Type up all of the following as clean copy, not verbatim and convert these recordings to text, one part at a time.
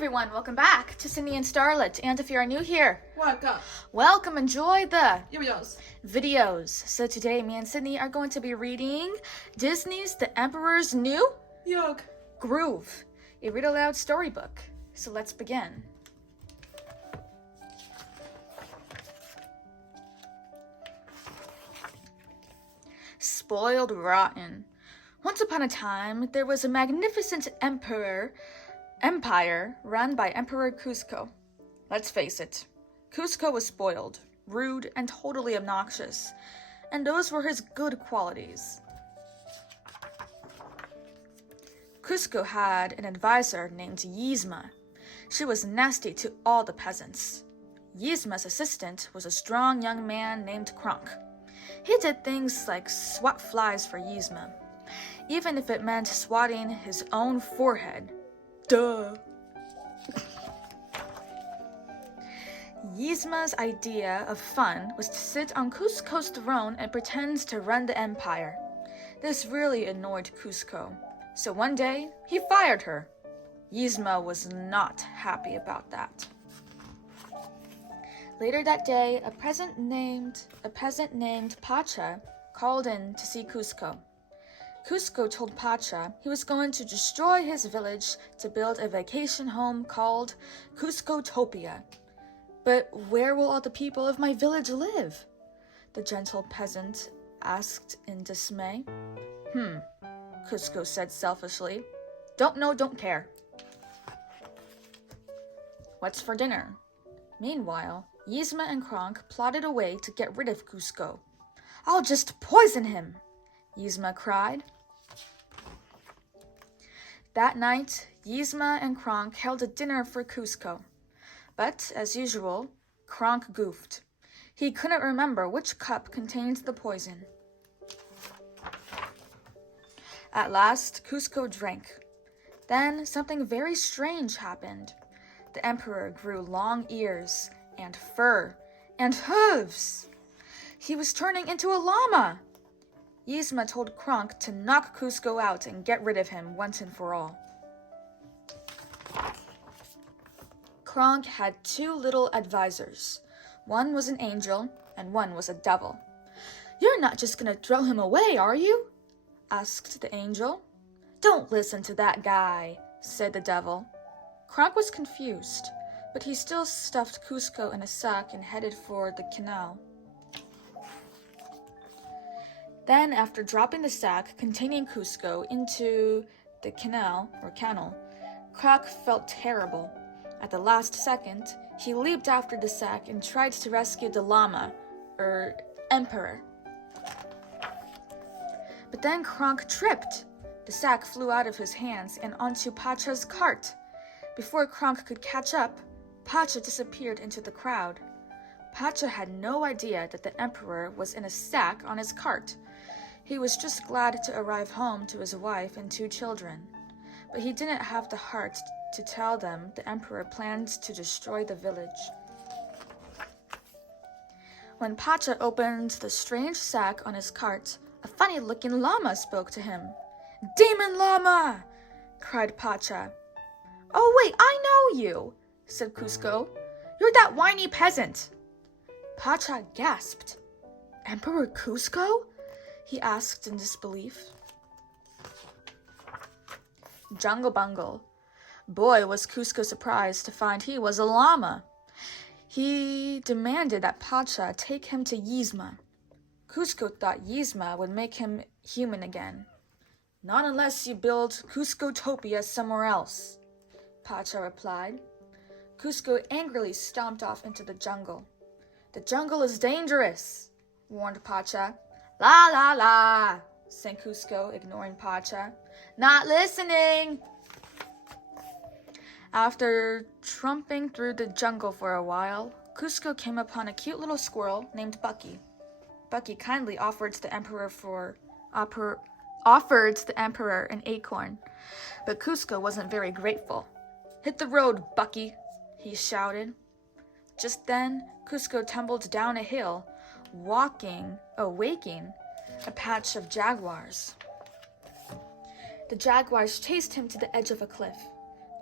everyone, welcome back to Cindy and Starlet. And if you are new here, welcome. Enjoy the videos. So today, me and Sydney are going to be reading Disney's The Emperor's New Groove, a read aloud storybook. So let's begin. Spoiled Rotten. Once upon a time, there was a magnificent empire run by Emperor Kuzco. Let's face it, Kuzco was spoiled, rude, and totally obnoxious, and those were his good qualities. Kuzco had an advisor named Yzma. She was nasty to all the peasants. Yzma's assistant was a strong young man named Kronk. He did things like swat flies for Yzma, even if it meant swatting his own forehead. Duh. Yzma's idea of fun was to sit on Kuzco's throne and pretend to run the empire. This really annoyed Kuzco, so one day he fired her. Yzma was not happy about that. Later that day, a peasant named Pacha called in to see Kuzco. Kuzco told Pacha he was going to destroy his village to build a vacation home called Kuzcotopia. But where will all the people of my village live? The gentle peasant asked in dismay. Kuzco said selfishly. Don't know, don't care. What's for dinner? Meanwhile, Yzma and Kronk plotted a way to get rid of Kuzco. I'll just poison him, Yzma cried. That night, Yzma and Kronk held a dinner for Kuzco. But, as usual, Kronk goofed. He couldn't remember which cup contained the poison. At last, Kuzco drank. Then something very strange happened. The emperor grew long ears and fur and hooves. He was turning into a llama. Yzma told Kronk to knock Kuzco out and get rid of him once and for all. Kronk had two little advisors. One was an angel and one was a devil. You're not just going to throw him away, are you? Asked the angel. Don't listen to that guy, said the devil. Kronk was confused, but he still stuffed Kuzco in a sack and headed for the canal. Then, after dropping the sack containing Kuzco into the canal, Kronk felt terrible. At the last second, he leaped after the sack and tried to rescue the llama, emperor. But then Kronk tripped. The sack flew out of his hands and onto Pacha's cart. Before Kronk could catch up, Pacha disappeared into the crowd. Pacha had no idea that the emperor was in a sack on his cart. He was just glad to arrive home to his wife and two children. But he didn't have the heart to tell them the emperor planned to destroy the village. When Pacha opened the strange sack on his cart, a funny-looking llama spoke to him. "Demon llama!" cried Pacha. "Oh wait, I know you," said Kuzco. "You're that whiny peasant." Pacha gasped. "Emperor Kuzco?" he asked in disbelief. Jungle Bungle. Boy, was Kuzco surprised to find he was a llama. He demanded that Pacha take him to Yzma. Kuzco thought Yzma would make him human again. "Not unless you build Kuzcotopia somewhere else," Pacha replied. Kuzco angrily stomped off into the jungle. "The jungle is dangerous," warned Pacha. "La la la," sang Kuzco, ignoring Pacha. "Not listening." After trumping through the jungle for a while, Kuzco came upon a cute little squirrel named Bucky. Bucky kindly offered the emperor an acorn, but Kuzco wasn't very grateful. "Hit the road, Bucky," he shouted. Just then, Kuzco tumbled down a hill, waking a patch of jaguars. The jaguars chased him to the edge of a cliff.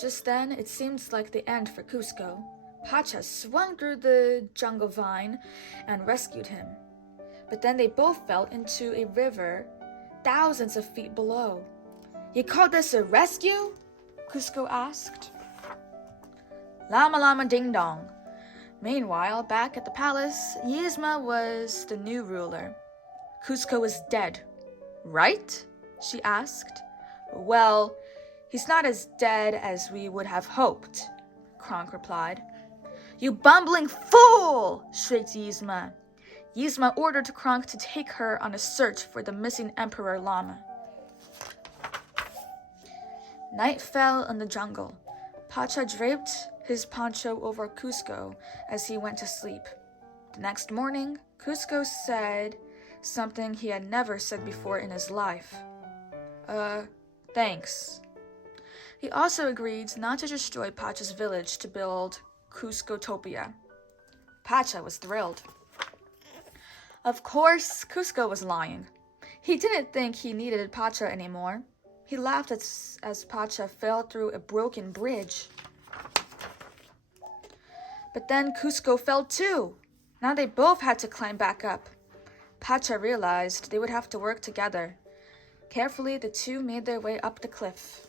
Just then, it seemed like the end for Cusco. Pacha swung through the jungle vine and rescued him. But then they both fell into a river thousands of feet below. "You call this a rescue?" Cusco asked. Llama Llama Ding Dong. Meanwhile, back at the palace, Yzma was the new ruler. Cusco is dead, right? She asked. Well, he's not as dead as we would have hoped, Kronk replied. You bumbling fool! Shrieked Yzma. Yzma ordered Kronk to take her on a search for the missing Emperor Llama. Night fell in the jungle. Pacha draped his poncho over Cusco as he went to sleep. The next morning, Cusco said something he had never said before in his life. Thanks. He also agreed not to destroy Pacha's village to build Cuscotopia. Pacha was thrilled. Of course, Cusco was lying. He didn't think he needed Pacha anymore. He laughed as Pacha fell through a broken bridge. But then Cusco fell too. Now they both had to climb back up. Pacha realized they would have to work together. Carefully, the two made their way up the cliff.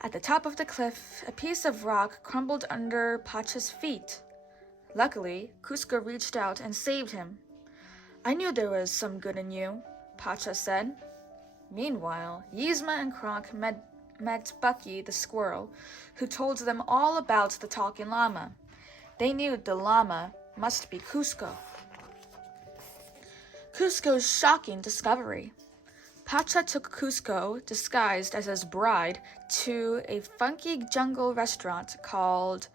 At the top of the cliff, a piece of rock crumbled under Pacha's feet. Luckily, Cusco reached out and saved him. I knew there was some good in you, Pacha said. Meanwhile, Yzma and Kronk met Bucky the squirrel, who told them all about the talking llama. They knew the llama must be Cusco. Cusco's shocking discovery. Pacha took Cusco, disguised as his bride, to a funky jungle restaurant called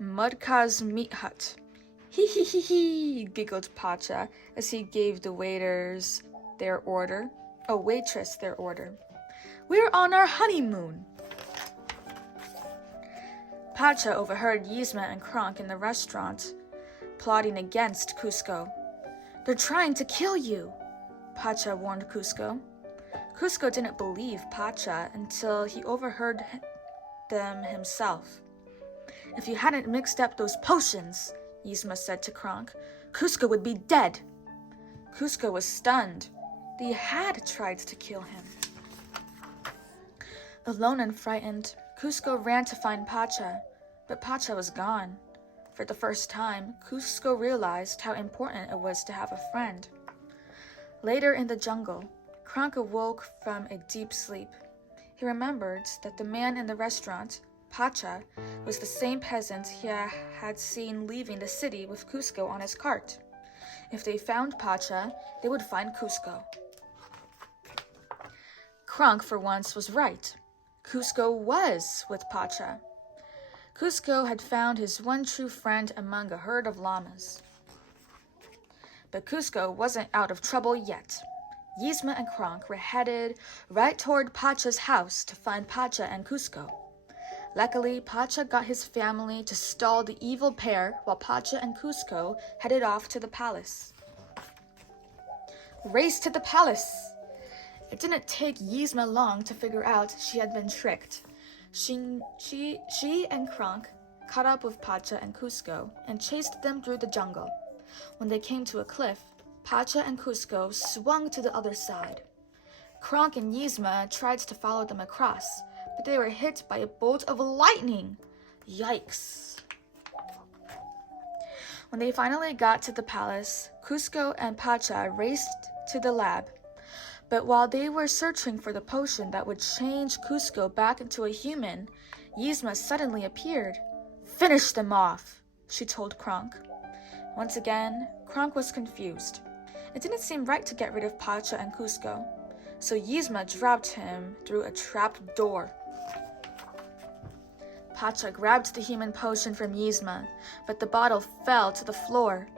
Mudka's Meat Hut. Hee hee hee hee, giggled Pacha as he gave the waitress their order. We're on our honeymoon. Pacha overheard Yzma and Kronk in the restaurant, plotting against Cusco. They're trying to kill you, Pacha warned Cusco. Cusco didn't believe Pacha until he overheard them himself. If you hadn't mixed up those potions, Yzma said to Kronk, Cusco would be dead. Cusco was stunned. They had tried to kill him. Alone and frightened, Cusco ran to find Pacha, but Pacha was gone. For the first time, Cusco realized how important it was to have a friend. Later in the jungle, Kronk awoke from a deep sleep. He remembered that the man in the restaurant, Pacha, was the same peasant he had seen leaving the city with Cusco on his cart. If they found Pacha, they would find Cusco. Kronk, for once, was right. Cusco was with Pacha. Cusco had found his one true friend among a herd of llamas. But Cusco wasn't out of trouble yet. Yzma and Kronk were headed right toward Pacha's house to find Pacha and Cusco. Luckily, Pacha got his family to stall the evil pair while Pacha and Cusco headed off to the palace. Race to the palace! It didn't take Yzma long to figure out she had been tricked. She and Kronk caught up with Pacha and Cusco and chased them through the jungle. When they came to a cliff, Pacha and Cusco swung to the other side. Kronk and Yzma tried to follow them across, but they were hit by a bolt of lightning. Yikes! When they finally got to the palace, Cusco and Pacha raced to the lab. But while they were searching for the potion that would change Cusco back into a human, Yzma suddenly appeared. Finish them off, she told Kronk. Once again, Kronk was confused. It didn't seem right to get rid of Pacha and Cusco, so Yzma dropped him through a trap door. Pacha grabbed the human potion from Yzma, but the bottle fell to the floor.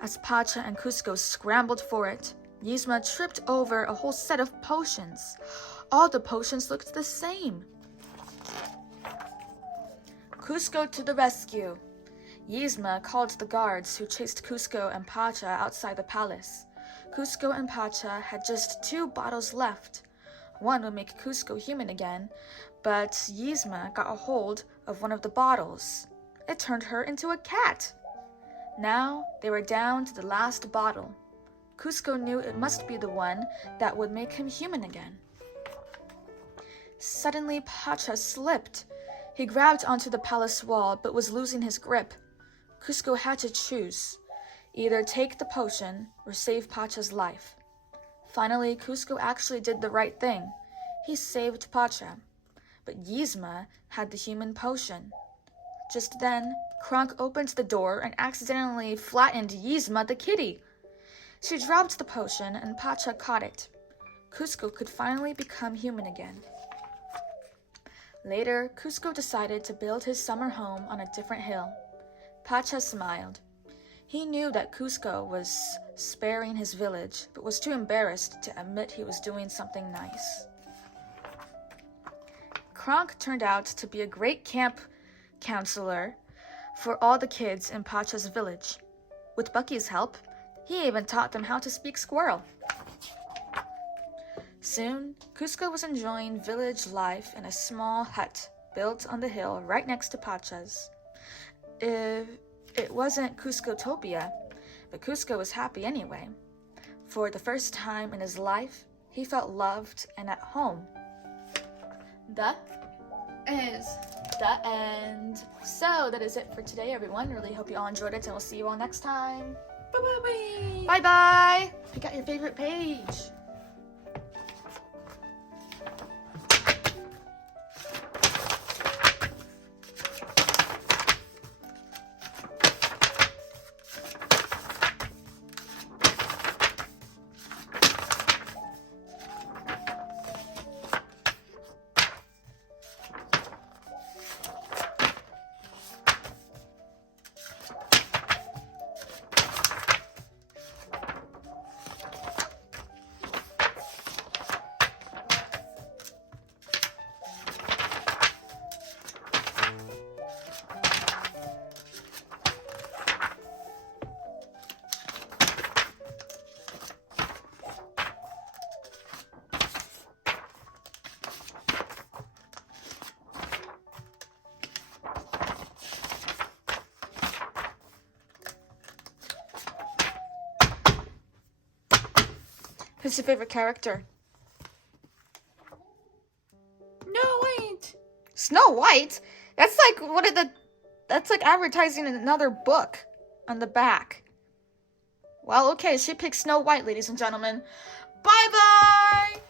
As Pacha and Cusco scrambled for it, Yzma tripped over a whole set of potions. All the potions looked the same. Cusco to the rescue! Yzma called the guards who chased Cusco and Pacha outside the palace. Cusco and Pacha had just 2 bottles left. One would make Cusco human again, But Yzma got a hold of one of the bottles. It turned her into a cat. Now they were down to the last bottle. Kuzco knew it must be the one that would make him human again. Suddenly, Pacha slipped. He grabbed onto the palace wall but was losing his grip. Kuzco had to choose. Either take the potion or save Pacha's life. Finally, Kuzco actually did the right thing. He saved Pacha. But Yzma had the human potion. Just then, Kronk opened the door and accidentally flattened Yzma the kitty. She dropped the potion and Pacha caught it. Kuzco could finally become human again. Later, Kuzco decided to build his summer home on a different hill. Pacha smiled. He knew that Kuzco was sparing his village, but was too embarrassed to admit he was doing something nice. Kronk turned out to be a great camp counselor for all the kids in Pacha's village. With Bucky's help, he even taught them how to speak squirrel. Soon, Kuzco was enjoying village life in a small hut built on the hill right next to Pacha's. It wasn't Kuzcotopia, but Kuzco was happy anyway. For the first time in his life, he felt loved and at home. That is the end. So that is it for today, everyone. Really hope you all enjoyed it, and we'll see you all next time. Bye-bye. Bye-bye. Pick out your favorite page. Who's your favorite character? No, wait. Snow White? That's like advertising another book on the back. Well, okay, she picked Snow White, ladies and gentlemen. Bye-bye!